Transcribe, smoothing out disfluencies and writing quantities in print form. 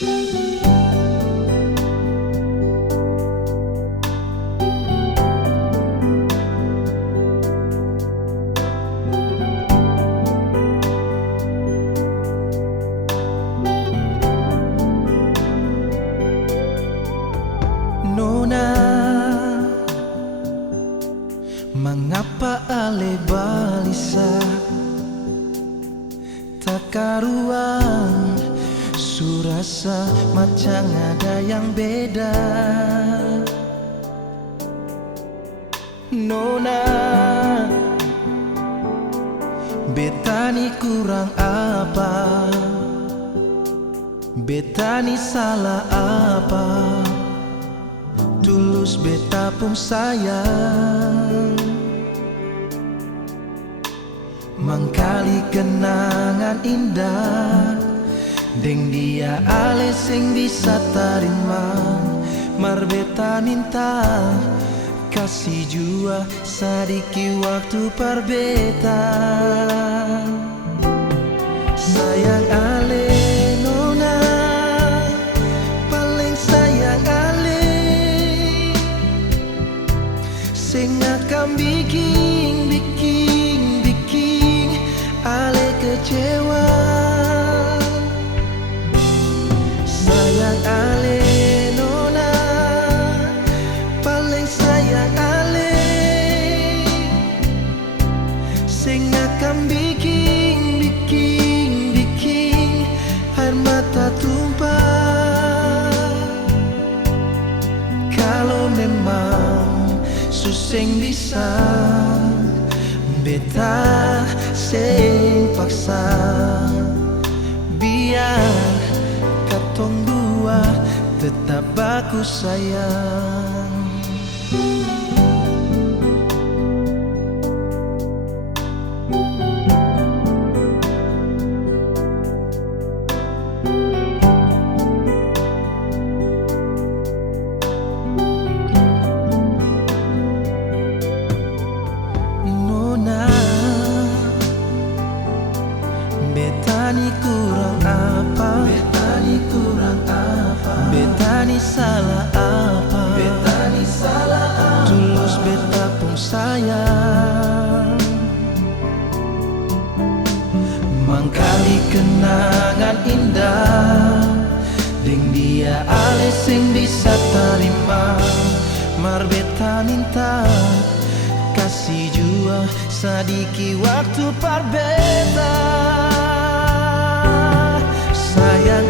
Nona, mengapa ale balisa tak karuan, surasa macam ada yang beda. Nona, betani kurang apa, betani salah apa, tulus beta pun sayang. Mangkali kenangan indah, deng dia ale sing bisa tarima. Mar beta minta kasih jua sadiki waktu per beta. Sayang ale nona, paling sayang ale, sing akan bikin ale kecewa. Sayang ale nona, paling sayang ale, sing akan bikin air mata tumpah. Kalau memang suseng bisa, beta sing paksa, biar katong dua tetap baku sayang. Betani kurang apa? Betani kurang apa? Betani salah apa? Betani salah apa? Tulus beta pun sayang. Mangkali kenangan indah, deng dia ale sing bisa tarima. Mar beta minta kasih jua sadiki waktu per beta. Sayang